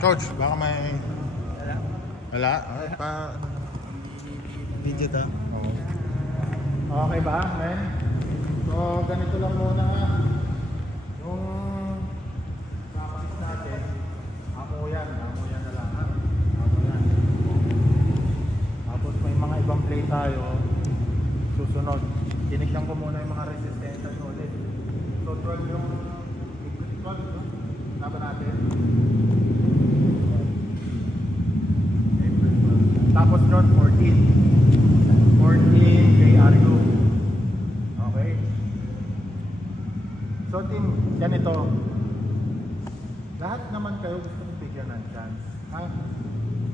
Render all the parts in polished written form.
Coach, baka may... Wala? Okay, video ta. Oo. Okay ba, men? So, ganito lang muna. Yung practice natin, amuyan na lang. Amuyan. Tapos may mga ibang play tayo. Susunod. Tinignan ko muna yung mga resistance ulit. So, 12 yung equal, no? Laban natin. Tapos nun, 14 KRU. Okay? So team, ganito. Lahat naman kayo gusto nyo bigyan ng chance. Ha?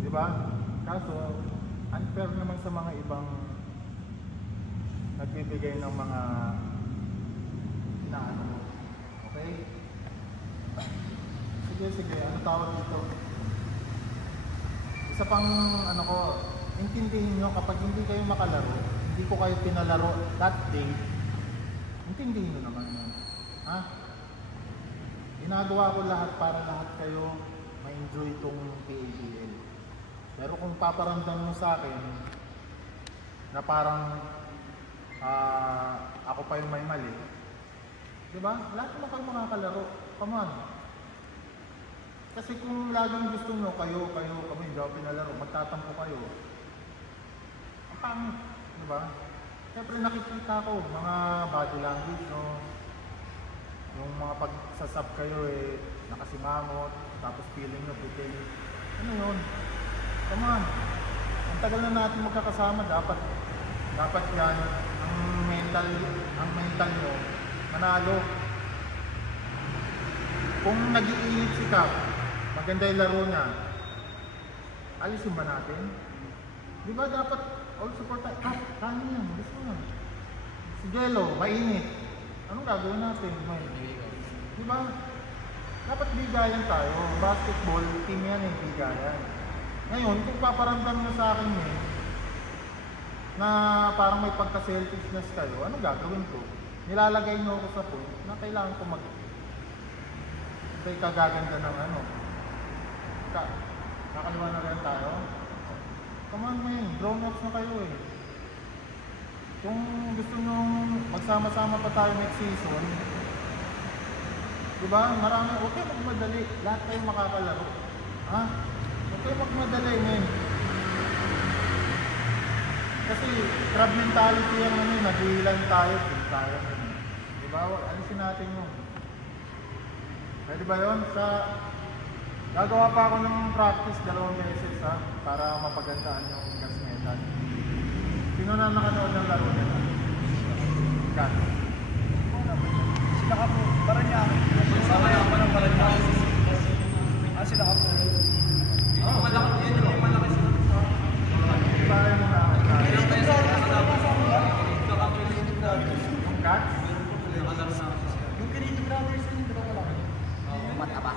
Diba? Kaso, unfair naman sa mga ibang nagbibigay ng mga inaano mo. Okay? Sige. Ano tawag dito? Isa pang ano ko, intindihin nyo kapag hindi kayo makalaro, hindi ko kayo pinalaro that day, intindihin nyo naman yun. Ha? Ginagawa ko lahat para lahat kayo ma-enjoy itong PABL. Pero kung paparamdam mo sa akin na parang ako pa yung may mali, diba? Lahat naman kayo makakalaro. Come on. Kasi kung laging gusto nyo, kayo, kami, hindi ako pinalaro, magtatampo kayo. Ang pangit, diba? Siyempre nakikita ko, mga body language, no? Yung mga pagsasab kayo, nakasimangot, tapos feeling nyo, putil. Ano yun? Come on. Ang tagal na natin magkakasama, dapat yan, ang mental nyo, manalo. Kung nag-iinit si Cap, maganda yung laro niya, alisin ba natin? Di ba dapat all support tayo? Kaya niya, gusto nga. Si Jello, mainit. Anong gagawin natin? Di ba? Dapat bigayan tayo. Basketball, team yan bigayan. Ngayon, kung paparamdam nyo sa akin na parang may pagka-selfishness kayo, anong gagawin ko? Nilalagay nyo ako sa point na kailangan ko kasi kagaganda ng ano. Nakaliwa na rin tayo. Come on man, grown ups na kayo eh. Kung gusto nyo magsama-sama pa tayo next season, diba? Marami, huwag kayo magmadali. Lahat kayo makakalaro. Ha? Huwag kayo magmadali man. Kasi crab mentality yan ano, nag-iilan tayo, tayo. Diba? Alisin natin yun. Pwede ba yun? Gagawa pa ako ng practice 2 beses ha, para mapagandaan yung gas metal. Sino na nakanood ng laro nila? Gas. Sila ka po, Paranaque. Sasamayan pa ng Paranaque. Sila ka po. Malaki yun, yung malaki sila. Parang mo na. Ilang beses na nakalaban. Yung gas? Yung Canadian Brothers yun, di ba malaki? Mataba.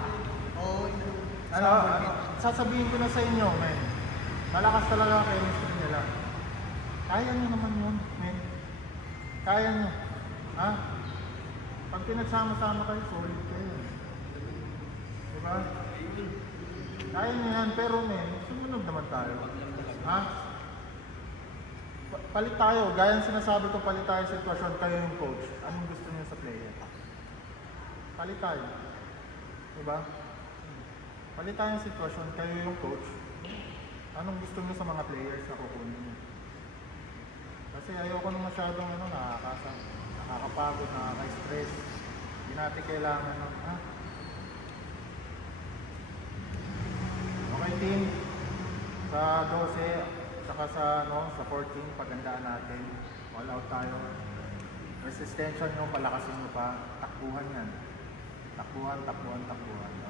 Ano, sasabihin ko na sa inyo, men. Malakas talaga ang chemistry nila. Kaya nyo naman yun, men. Kaya nyo. Ha? Pag pinagsama-sama kayo, solid kayo. Diba? Kaya nyo yan, pero men, sumunod naman tayo. Ha? Palit tayo. Gaya ng sinasabi ko, palit tayo sa sitwasyon. Kayo yung coach. Anong gusto nyo sa player? Palit tayo. Diba? Palit tayong sitwasyon, kayo yung coach. Anong gusto nyo sa mga players na kukunin nyo? Kasi ayoko nung masyadong nakakapagod, nakaka-stress. Hindi natin kailangan ha? Okay team, sa 12, saka sa 14, pagandaan natin. All out tayo. Resistensya nyo, palakasin nyo pa. Takbuhan yan. Takbuhan.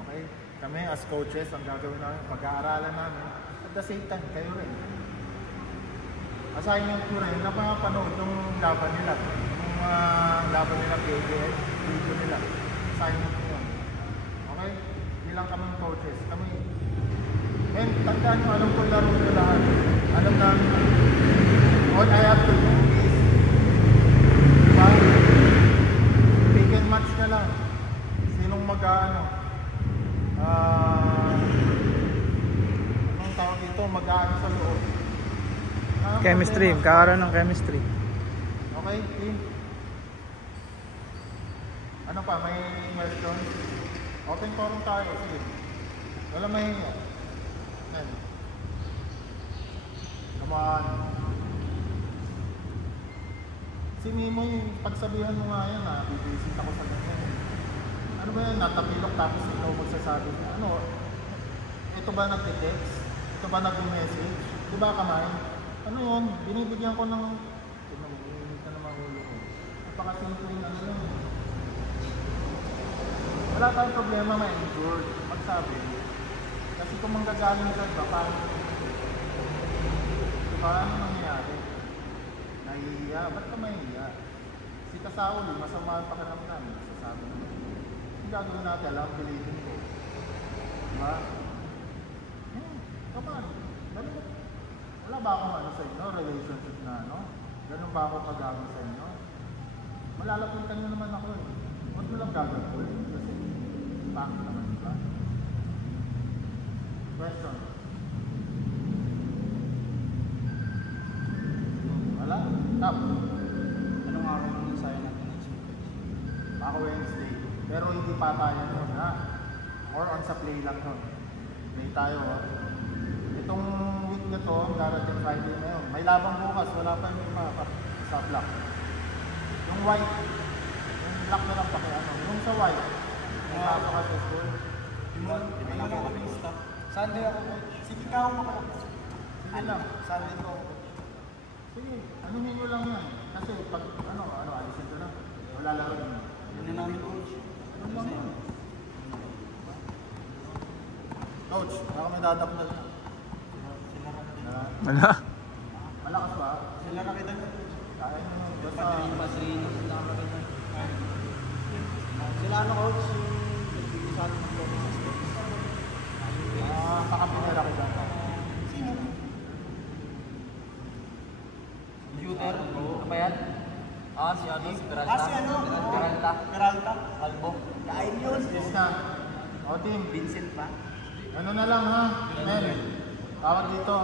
Okay? Kami as coaches, ang gagawin namin, pag-aaralan namin, at the same time, kayo rin. Asahin yung tour rin, napapanood yung laban nila. Yung laban nila, PABL, video nila. Asahin yung tour yun. Okay? Hindi lang kami coaches. Kami, and tandaan nyo, alam ko laro nyo lahat. Alam namin, all I have to do is, diba? Pick and match na lang. Sinong mag-ano? mag-aano sa loob. Chemistry, kakaroon ng chemistry. Okay, team. Ano pa, may question? Open forum tayo, sige. Wala mahinga. Yan. Come on. Si Mimo, yung pagsabihan mo nga yan ha, bibisit ako sa ganyan. Ano ba yan, natapilok tapos ikaw magsasabi. Ano, ito ba nagte-text? Ito ba nag-message? Di ba kamay? Ano yun, binibigyan ko ng... Tingnan ka naman ulo ko. Napakasimple yung ano yun. Wala tayong problema ma-endure. Magsabi. Kasi kung manggagaling sa iba, paano nangyayari? Nahihiya? Ba't ka mahihiya? Si Kasauli, masama ang pakiramdam. Sasabi naman. Yung gagawin natin, alam, pilitin ko. Diba? Come on. Wala ba akong ano sa inyo? Relationship na ano? Ganun ba ako kagawin sa inyo? Malalapitan nyo naman ako eh. Huwag mo lang gagawin. Kasi bakit naman, diba? Question. Wala? Top. Anong araw ang ensayo natin next week? Ako Wednesday. Pero hindi pa tayo nun ha. Or on sa play lang nun. Play tayo ha. Itong week na to, darating Friday na yun. May labang bukas. Wala pa yung mga sa black. Yung white. Yung black na lang pa kaya ano. Yung sa white. Yung bago ka sa school. Hindi ako lista. Sunday ako coach. Sige ka ako makalapos. Sige lang. Sunday ko ako. Sige. Anuhin nyo lang yan. Kasi pag alisin ko na. Wala lang rin. Ano namin coach? Ano lang yan. Coach, baka may dadapnal na. Wala. Malakas ba? Sila nakita niyo. Kaya nyo nung Diyos sa... Sila ano coach? Yung sa atin ng focus. Kakapinera kita. Sino? Computer? Ano ba yan? Si ano? Si Peralta? Si ano? Peralta? Peralta? Kalbo? Kain yun. Yes na. O team, Vincent pa? ano na lang ha? Men, tawag dito.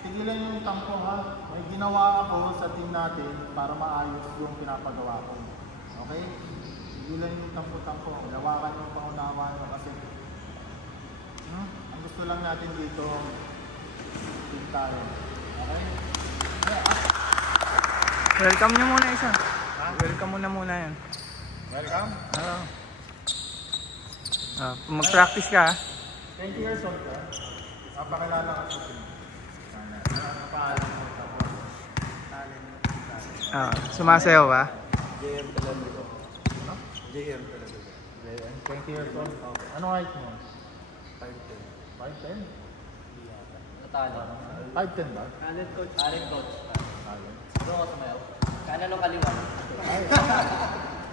Tigilan yung tampo ha. May ginawa ako sa team natin para maayos yung pinapagawa ko. Okay? Tigilan yung tampo-tampo. Lawakan yung pangunawa nyo kasi ang gusto lang natin dito team tayo. Okay? Welcome nyo muna isa. Welcome muna yan. Welcome. Mag-practice ka ha. 20 years old ka. Napakilala ka sa team. Napaalam mo tapos talent. Sumasayaw ba? JM talaga ko. Ano? JM talaga ko. 20 years old. Ano height mo? 5'10". 5'10"? Natalo. 5'10" ba? Talent coach. Talent coach. Talent. Doon ako sumayaw. Kanan o kaliwa? Ay,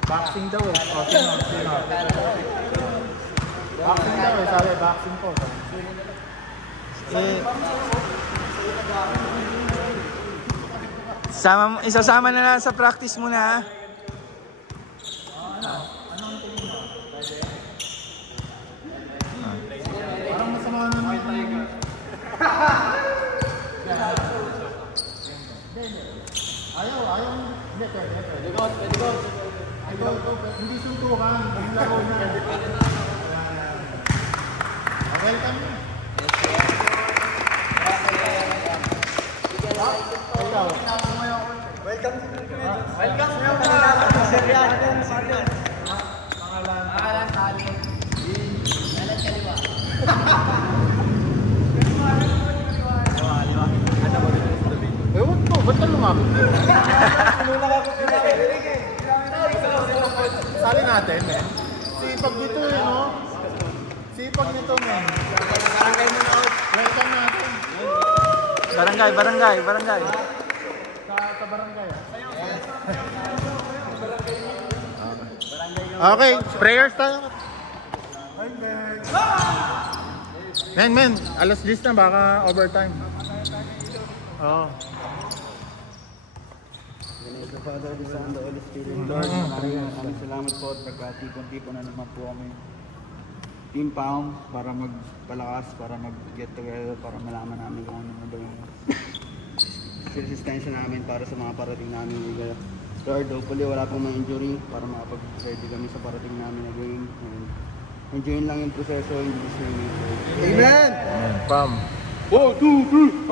boxing daw eh. O, sino? Kanan o Boxing daw eh. Sabi, boxing po. Isasama na lang sa practice muna ha. Anong tingin mo? Parang masama naman. Ayaw. Hindi, pwede. Hindi suntukan. Yung laro na. Welcome na. Ikaw. Welcome to the Pilipinas. Welcome to Pangalan Talent. Kanan kaliwa. Ewan ko, ba't ka lumapit? Sali natin, men. Sipag nito eh, no? Sipag nito, men. Barangay mo na out. Welcome natin. Barangay. Sa barangay, ah. Okay, prayers tayo. Men, alas 10 na, baka overtime. Oo. Ganito, Father, the Son, the Holy Spirit, Lord, maraming salamat po at pagkatipon-tipon na naman po kami. Team Pound para magpalakas, para mag-get together, para malaman namin kung ano ba yung resistensya namin para sa mga parating namin liga. Third, hopefully wala pong mga injury para makapag-ready kami sa parating namin na game. And enjoyin lang yung proseso, hindi gusto yung Amen! Pam. 1, 2, 3,